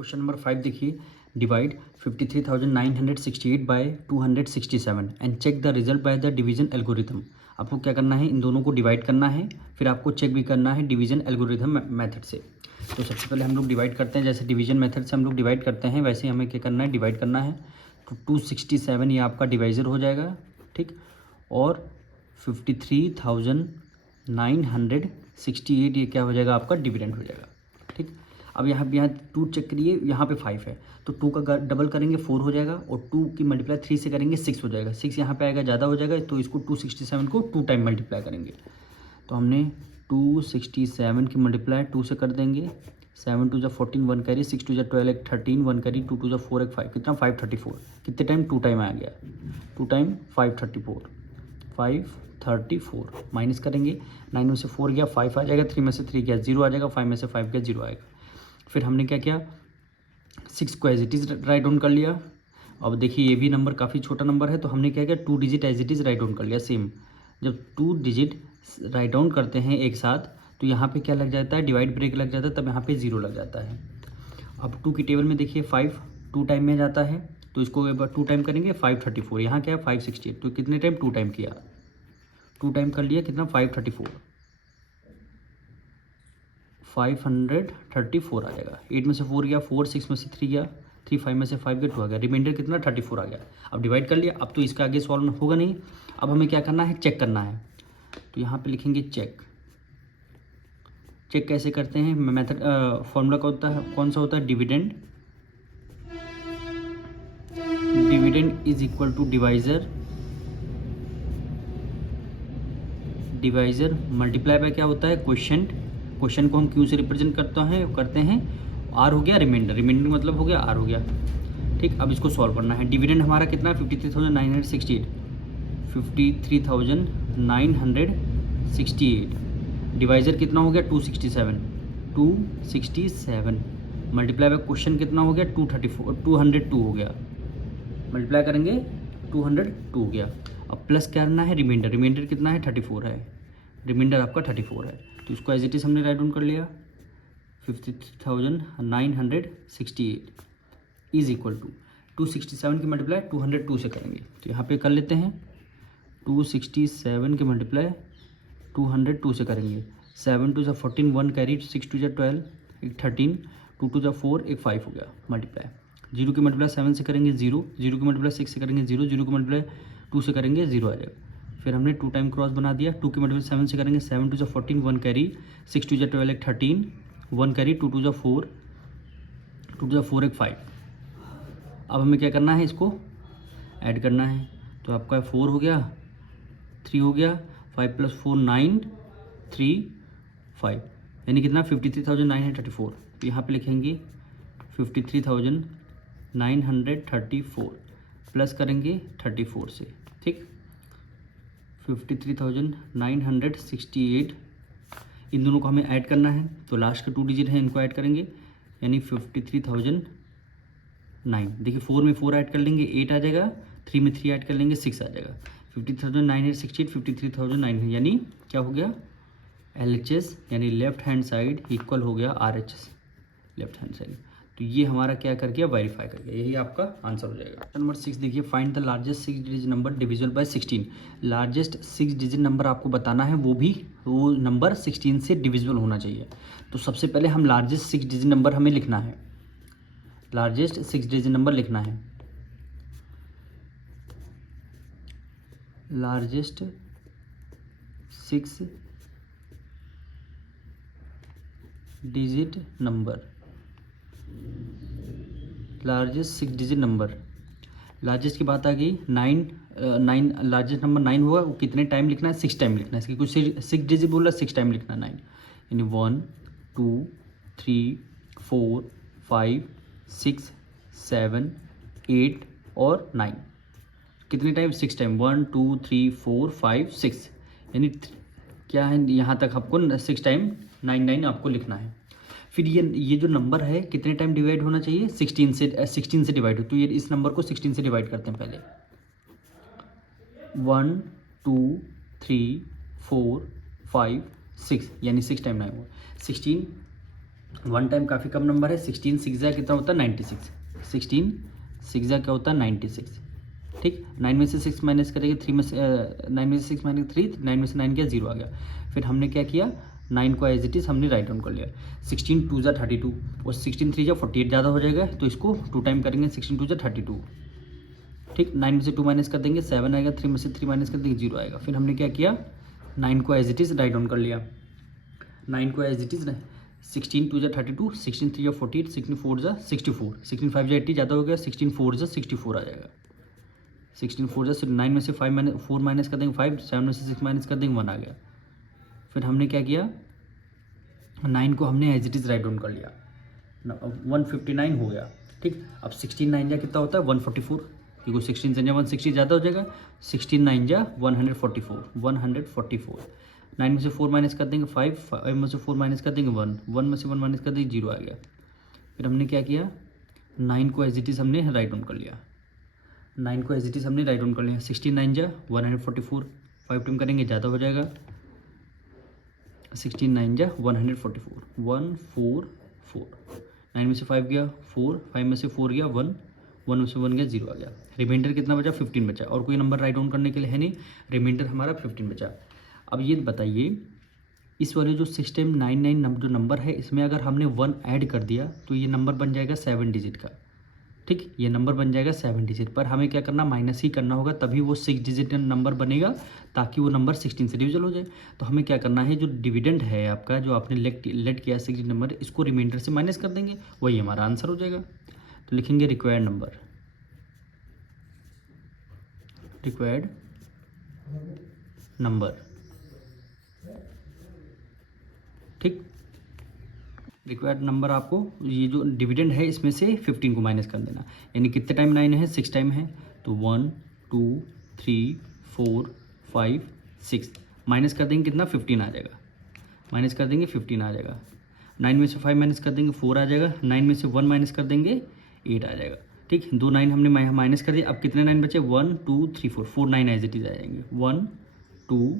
Question number 5 देखिए, divide 53,968 by 267 and check the result by the division algorithm. आपको क्या करना है, इन दोनों को डिवाइड करना है, फिर आपको चेक भी करना है डिवीजन एल्गोरिथम मेथड से। तो सबसे पहले हम लोग डिवाइड करते हैं, जैसे डिवीजन मेथड से हम लोग डिवाइड करते हैं वैसे हमें क्या करना है, डिवाइड करना है। तो 267 ये आपका डिवाइज़र हो जाएगा, ठीक। और 53,968 ये क्या हो जाएगा, आपका डिविडेंड हो जाएगा, ठीक। अब यहाँ टू चेक करिए, यहाँ पे 5 है तो 2 का डबल करेंगे 4 हो जाएगा, और 2 की मल्टीप्लाई 3 से करेंगे 6 हो जाएगा। 6 यहाँ पे आएगा, ज़्यादा हो जाएगा, तो इसको 267 को 2 टाइम मल्टीप्लाई करेंगे। तो हमने 267 की मल्टीप्लाई 2 से कर देंगे। 7 2 जा 14, 1 कैरी, 6 2 जा 12 एक 13, 1 कैरी, 2 2 जा 4 एक 5, कितना 534। कितने टाइम, 2 टाइम आ गया, 2 टाइम 534 माइनस करेंगे। 9 में से 4 गया, 5 आ जाएगा, 3 में से 3 गया, 0 आ जाएगा, 5 में से 5 गया, 0 आएगा। फिर हमने क्या किया, 6 को as it is write down कर लिया। अब देखिए ये भी नंबर काफ़ी छोटा नंबर है, तो हमने क्या किया, 2 digit as it is write down कर लिया। सेम जब 2 डिजिट राइट डाउन करते हैं एक साथ, तो यहाँ पे क्या लग जाता है, डिवाइड ब्रेक लग जाता है, तब यहाँ पे 0 लग जाता है। अब 2 की टेबल में देखिए 5 2 टाइम में जाता है, तो इसको एक बार 2 टाइम करेंगे, 534। यहाँ क्या है 568, तो कितने टाइम 2 टाइम किया, 2 टाइम कर लिया, कितना 534 534 आ जाएगा। 8 में से 4 गया, 4 6 में से 3 गया, 3 5 में से 5 गया, 2 आ गया, रिमाइंडर कितना 34 आ गया। अब डिवाइड कर लिया, अब तो इसका आगे सॉल्व होगा नहीं। अब हमें क्या करना है, चेक करना है। तो यहाँ पे लिखेंगे चेक। चेक कैसे करते हैं, मेथड फॉर्मूला कौन सा होता है, dividend is equal to divisor multiply by क्या होता है, क्वेश्चन को हम क्यू से रिप्रेजेंट करते हैं। आर हो गया रिमाइंडर मतलब हो गया आर हो गया, ठीक। अब इसको सॉल्व करना है। डिविडेंड हमारा कितना, 53,968 53,968 डिवाइजर कितना हो गया, 267 मल्टीप्लाई बाय क्वेश्चन कितना हो गया, 202 हो गया, मल्टीप्लाई करेंगे 202 हो गया। अब प्लस करना है रिमाइंडर कितना है, 34 है, रिमाइंडर आपका 34 है। तो इसको एज इट इज़ हमने राइट डाउन कर लिया, 53,968 इज इक्वल टू 267 की मल्टीप्लाई 202 से करेंगे। तो यहाँ पे कर लेते हैं, 267 की मल्टीप्लाई 202 से करेंगे। 7 2 जा 14, 1 कैरी, 6 2 जा 12 एक 13, 2 2 जा 4 एक 5 हो गया, मल्टीप्लाई 0 की मल्टीप्लाई 7 से करेंगे 0 की मल्टीप्लाई 6 से करेंगे 0 की मल्टीप्लाई 2 से करेंगे 0 आ जाएगा। फिर हमने 2 टाइम क्रॉस बना दिया, 2 की मल्टीप्लाई 7 से करेंगे, 7 2 जा 14, 1 कैरी, 6 2 जा 12 एक 13, 1 कैरी, 2 2 जा 4 एक 5। अब हमें क्या करना है, इसको ऐड करना है। तो आपका 4 हो गया, 3 हो गया, 5 + 4 9 3 5, यानी कितना 53,934। तो यहाँ पे लिखेंगे 53,934 प्लस करेंगे 34 से, ठीक। 53,968 इन दोनों को हमें ऐड करना है, तो लास्ट के 2 डिजिट हैं इनको ऐड करेंगे, यानी 53,009। देखिए 4 में 4 ऐड कर लेंगे 8 आ जाएगा, 3 में 3 ऐड कर लेंगे 6 आ जाएगा। 50,968 53,900, यानी क्या हो गया, LHS यानी लेफ्ट हैंड साइड इक्वल हो गया RHS लेफ्ट हैंड साइड। तो ये हमारा क्या कर गया, वेरीफाई कर गया, यही आपका आंसर हो जाएगा। नंबर 6 देखिए, find the largest 6 digit number divisible by 16। Largest 6 digit number आपको बताना है, वो नंबर 16 से डिविजिबल होना चाहिए। तो सबसे पहले हम लार्जेस्ट 6 डिजिट नंबर हमें लिखना है, लार्जेस्ट 6 डिजिट नंबर लिखना है। Largest 6 digit number, largest 6 digit number, largest की बात आ गई 9 लार्जेस्ट नंबर 9 होगा, वो कितने टाइम लिखना है, 6 टाइम लिखना है। इसकी कुछ 6 डिजिट बोला, 6 टाइम लिखना है 9, यानी 1 2 3 4 5 6 7 8 और 9, कितने टाइम, 6 टाइम, 1 2 3 4 5 6, यानी क्या है, यहाँ तक आपको 6 टाइम 9 आपको लिखना है। फिर ये जो नंबर है कितने टाइम डिवाइड होना चाहिए, 16 से डिवाइड हो। तो ये इस नंबर को 16 से डिवाइड करते हैं पहले, 1 2 3 4 5 6, यानी 6 टाइम 9 हुआ, 16 1 टाइम काफ़ी कम नंबर है। 16 सिक्स कितना होता है 96। 16 सिक्स क्या होता है 96। ठीक, 9 में से 6 माइनस करेंगे, 3 में से 9 में से 6 माइनस 3, 9 में से 9 गया 0 आ गया। फिर हमने क्या किया 9 को एज इट इज़ हमने राइट डाउन कर लिया। 16 2 जा 32 और 16 3 जा 48 ज़्यादा हो जाएगा तो इसको 2 टाइम करेंगे। 16 2 जा 32। ठीक, 9 में से 2 माइनस कर देंगे 7 आएगा, 3 में से 3 माइनस कर देंगे 0 आएगा। फिर हमने क्या किया 9 को as it is write down कर लिया। 9 को एज इट इज़ 16 2 जा 32, 16 3 जा 48, 16 4 जा 64, 16 5 जा 80 ज़्यादा हो गया, 16 4 जा 64 आ जाएगा। 16 4 जा 9 में से 4 माइनस कर देंगे 5, 7 में से 6 माइनस कर देंगे 1 आ गया। फिर हमने क्या किया 9 को हमने as it is write down कर लिया। 159 हो गया। ठीक, अब 16 9 जा कितना होता है 144, क्योंकि 16 से 160 ज़्यादा हो जाएगा। 16 9 जा 144, 144। 9 में से 4 माइनस कर देंगे 5, 5 में से 4 माइनस कर देंगे 1, 1 में से 1 माइनस कर देंगे 0 आ गया। फिर हमने क्या किया 9 को एज इट इज़ हमने राइट डाउन कर लिया। 9 को एज इट इज़ हमने राइट डाउन कर लिया। 16 9 जा 144, 5 टाइम करेंगे ज़्यादा हो जाएगा। 16 9 जा 144, 144। 9 में से 5 गया 4, 5 में से 4 गया 1, 1 में से 1 गया 0 आ गया। रिमाइंडर कितना बचा 15 बचा, और कोई नंबर राइट डाउन करने के लिए है नहीं। रिमाइंडर हमारा 15 बचा। अब ये बताइए इस वाले जो सिस्टम 99 जो नंबर है इसमें अगर हमने 1 ऐड कर दिया तो ये नंबर बन जाएगा 7 डिजिट का। ठीक, ये नंबर बन जाएगा 7 डिजिट, पर हमें क्या करना माइनस ही करना होगा, तभी वो 6 डिजिट नंबर बनेगा, ताकि वो नंबर 16 से डिविजल हो जाए। तो हमें क्या करना है जो डिविडेंड है आपका जो आपने लेट किया 6 डिजिट नंबर, इसको रिमाइंडर से माइनस कर देंगे, वही हमारा आंसर हो जाएगा। तो लिखेंगे रिक्वायर्ड नंबर। ठीक, रिक्वायर्ड नंबर आपको ये जो डिविडेंड है इसमें से 15 को माइनस कर देना, यानी कितने टाइम 9 है 6 टाइम है, तो 1 2 3 4 5 6 माइनस कर देंगे कितना 15 आ जाएगा। माइनस कर देंगे 15 आ जाएगा। 9 में से 5 माइनस कर देंगे 4 आ जाएगा। 9 में से 1 माइनस कर देंगे 8 आ जाएगा। ठीक, 2 9 हमने माइनस कर दिया। अब कितने 9 बचे 1 2 3 4 9 एज इट इज आ जाएंगे। 1 2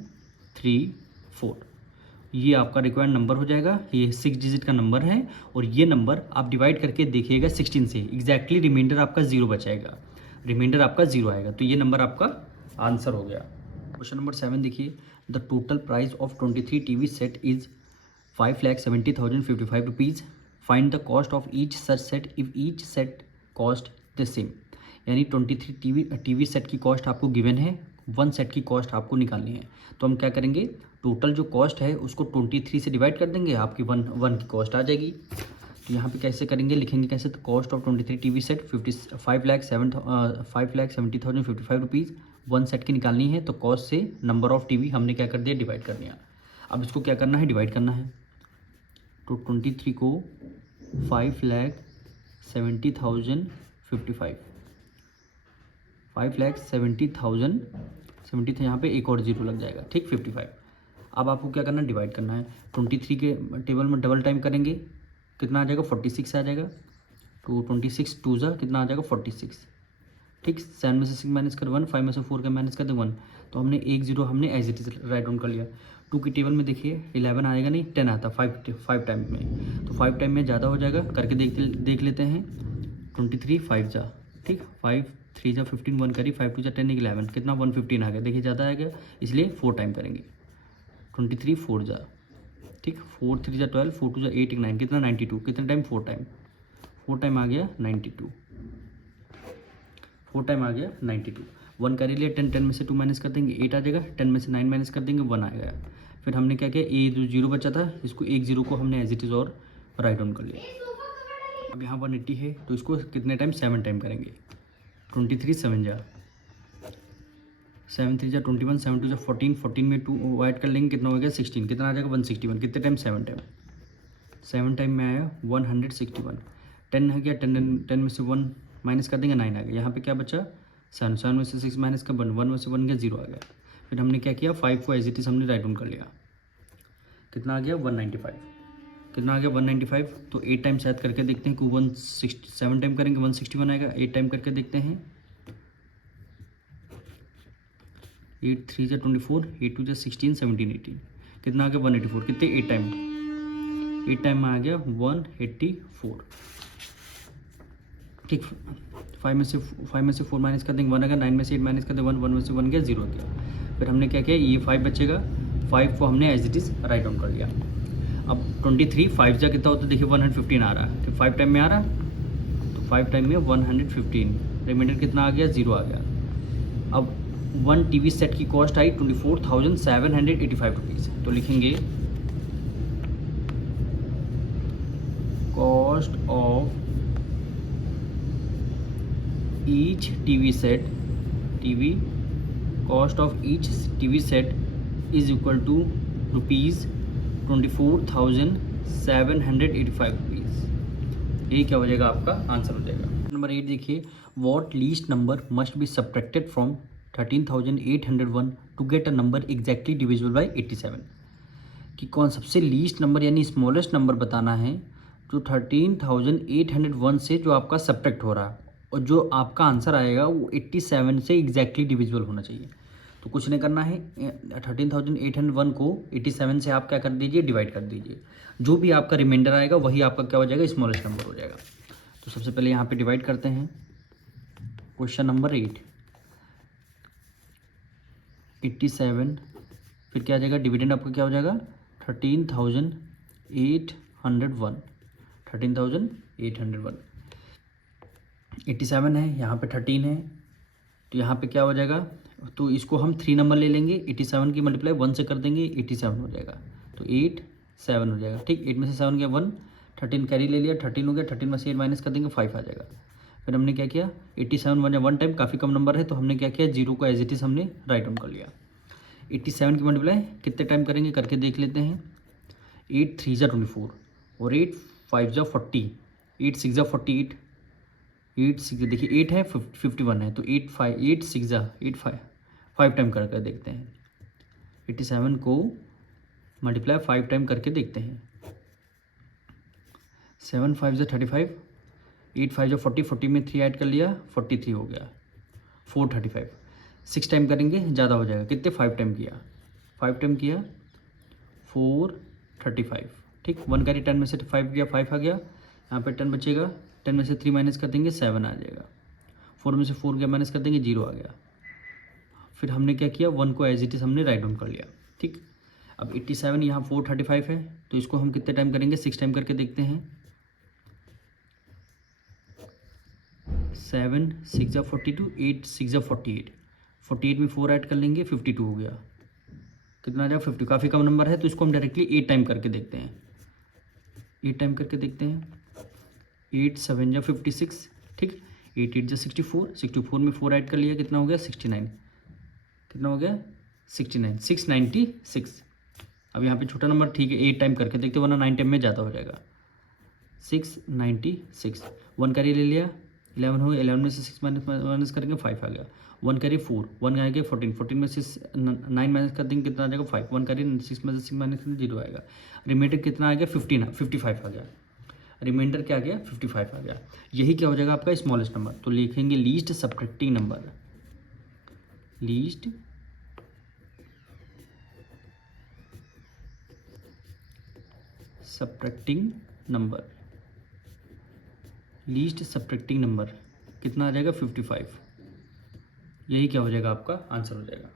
3 4 ये आपका रिक्वायर्ड नंबर हो जाएगा। ये 6 डिजिट का नंबर है और ये नंबर आप डिवाइड करके देखिएगा 16 से, एग्जैक्टली रिमाइंडर आपका 0 बचाएगा, रिमाइंडर आपका 0 आएगा, तो ये नंबर आपका आंसर हो गया। क्वेश्चन नंबर 7 देखिए, the total price of 23 TV set is 5,70,055 rupees. Find the cost of each such set if each set cost the same. यानी 23 टीवी सेट की कॉस्ट आपको गिवन है, 1 सेट की कॉस्ट आपको निकालनी है। तो हम क्या करेंगे टोटल जो कॉस्ट है उसको 23 से डिवाइड कर देंगे, आपकी वन की कॉस्ट आ जाएगी। तो यहाँ पे कैसे करेंगे, लिखेंगे कैसे, तो cost of 23 TV set 5,70,055 rupees 1 set की निकालनी है। तो कॉस्ट से नंबर ऑफ टीवी हमने क्या कर दिया डिवाइड कर दिया। अब इसको क्या करना है डिवाइड करना है। तो 23 को 5,70,055 5,70,070 थे, यहाँ पे एक और जीरो लग जाएगा। ठीक, 55। अब आपको क्या करना है डिवाइड करना है। 23 के टेबल में डबल टाइम करेंगे कितना आ जाएगा 46 आ जाएगा। तो 26 2 जा कितना आ जाएगा 46। ठीक, 7 में से 6 माइनस कर 1, 5 में से 4 का माइनस कर दे 1, तो हमने एक जीरो हमने as it is write down कर लिया। 2 की टेबल में देखिए 11 आएगा नहीं 10 आता 5 टाइम में, तो 5 टाइम में ज़्यादा हो जाएगा, करके देख लेते हैं। 23 5 जा, ठीक, 5 3 जा 15 1 करी, 5 2 जा 10 11 कितना 115 आ गया। देखिए ज़्यादा आ गया इसलिए 4 टाइम करेंगे। 23 4 जा, ठीक, 4 3 जा 12, 4 2 जा 8 9 कितना 92, कितना टाइम 4 टाइम, 4 टाइम आ गया 92, 4 टाइम आ गया 92। 1 कर लिया, 10 10 में से 2 माइनस कर देंगे 8 आ जाएगा, 10 में से 9 माइनस कर देंगे 1 आ गया। फिर हमने क्या किया, ए जो जीरो बचा था इसको एक जीरो को हमने एज इट इज़ और राइट डाउन कर लिया। अब यहाँ 180 है तो इसको कितने टाइम 7 टाइम करेंगे। 23 7 जा, 7 3 जा 21, 7 2 जा 14, 14 में 2 ऐड कर लेंगे कितना हो गया 16, कितना आ जाएगा 161, कितने टाइम 7 टाइम, 7 टाइम में आया 161। 10 है क्या 10 में से 1 माइनस कर देंगे 9 आ गया। यहाँ पे क्या बचा 7 में से 6 माइनस का 1 में से 1 गया 0 आ गया। फिर हमने क्या किया 5 को एज इट इज़ हमने राइट डाउन कर लिया, कितना आ गया 195, कितना आ गया 195। तो 8 टाइम शायद करके देखते हैं कि 7 टाइम करेंगे 161 आएगा। 8 टाइम करके देखते हैं, 8 3 जा 24, 8 2 जा 16, 17 18 कितना आ गया 184, कितने 8 टाइम, 8 टाइम में आ गया 184। ठीक, 5 में से 4 माइनस कर देंगे 1 आएगा, 9 में से 8 माइनस कर देंगे 1, 1 में से 1 गया 0 गया। फिर हमने क्या किया, ये 5 बचेगा, 5 को हमने as it is write down कर लिया। अब 23 5 जा कितना होता है देखिए 115 आ रहा है, तो 5 टाइम में आ रहा है, तो 5 टाइम में 115, रिमाइंडर कितना आ गया 0 आ गया। अब 1 टीवी सेट की कॉस्ट आई 24,785 रुपीज़, तो लिखेंगे cost of each TV set, cost of each TV set is equal to rupees 24,785 rupees. यही क्या हो जाएगा, आपका आंसर हो जाएगा। नंबर 8 देखिए, what least number must be subtracted from 13,801 to get a number exactly divisible by 87। कि कौन सबसे लीस्ट नंबर यानी स्मॉलेस्ट नंबर बताना है जो 13,801 से जो आपका सब्ट्रैक्ट हो रहा है, और जो आपका आंसर आएगा वो 87 से एग्जैक्टली डिविजिबल होना चाहिए। तो कुछ नहीं करना है, 13,801 को 87 से आप क्या कर दीजिए, डिवाइड कर दीजिए। जो भी आपका रिमाइंडर आएगा वही आपका क्या हो जाएगा, स्मॉलेस्ट नंबर हो जाएगा। तो सबसे पहले यहाँ पे डिवाइड करते हैं। क्वेश्चन नंबर 8, 87, फिर क्या आ जाएगा, डिविडेंड आपका क्या हो जाएगा 13,801, 13,801। 87 है, यहाँ पे 13 है, तो यहाँ पे क्या हो जाएगा, तो इसको हम 3 नंबर ले लेंगे, 87 की मल्टीप्लाई 1 से कर देंगे, 87 हो जाएगा, तो 87 हो जाएगा। ठीक, 8 में से 7 गया 1, 13 कैरी ले लिया, 13 हो गया, 13 में से 8 माइनस कर देंगे 5 आ जाएगा। फिर हमने क्या किया, 87 1 टाइम काफ़ी कम नंबर है, तो हमने क्या किया, 0 को एज इट इज़ हमने राइट डाउन कर लिया। 87 की मल्टीप्लाई कितने टाइम करेंगे करके देख लेते हैं। 8 3 जा 24 और 8 5 जा 40, 8 6 जा 48, 8 6 देखिए 8 है 51 है, तो 8 6 जा 8 5 टाइम करके देखते हैं। 87 को मल्टीप्लाई 5 टाइम करके देखते हैं। 7 5 जा 35, 8 5 जा 40, 40 में 3 ऐड कर लिया 43 हो गया, 435। 6 टाइम करेंगे ज़्यादा हो जाएगा, कितने 5 टाइम किया, 5 टाइम किया 435। ठीक, 1 कैरी 10 में से 5 गया 5 आ गया, यहाँ पे 10 बचेगा, 10 में से 3 माइनस कर देंगे 7 आ जाएगा, 4 में से 4 गया माइनस कर देंगे 0 आ गया। फिर हमने क्या किया, 1 को एज इट इज़ हमने राइट डाउन कर लिया। ठीक, अब 87 यहाँ 435 है, तो इसको हम कितने टाइम करेंगे, 6 टाइम करके देखते हैं। 7 6 जा 42, 8 6 जा 48, 48 में 4 ऐड कर लेंगे 52 हो गया, कितना आ जाएगा 50, काफ़ी कम नंबर है, तो इसको हम डायरेक्टली 8 टाइम करके देखते हैं। 8 टाइम करके देखते हैं, 8 7 जा 56, ठीक, 8 8 जा 64, 64 में 4 ऐड कर लिया, कितना हो गया 69, कितना हो गया 69, 696। अब यहाँ पे छोटा नंबर ठीक है, 8 टाइम करके देखते, वरना 9 टाइम में ज़्यादा हो जाएगा। 696, 1 कैरी ले लिया, 11 हो गया, 11 में से 6 माइनस करेंगे 5 आ गया, 1 कैरी 4, 1 आएगा 14, 14 में से 9 माइनस कर देंगे कितना आ जाएगा 5, 1 कैरी 6 में से 6 माइनस करेंगे 0 आएगा। रिमाइंडर कितना आ गया 55 आ गया, रिमाइंडर क्या आ गया 55 आ गया। यही क्या हो जाएगा आपका स्मॉलेस्ट नंबर। तो लिखेंगे least subtracting number, least subtracting number, least subtracting number कितना आ जाएगा 55। यही क्या हो जाएगा आपका आंसर हो जाएगा।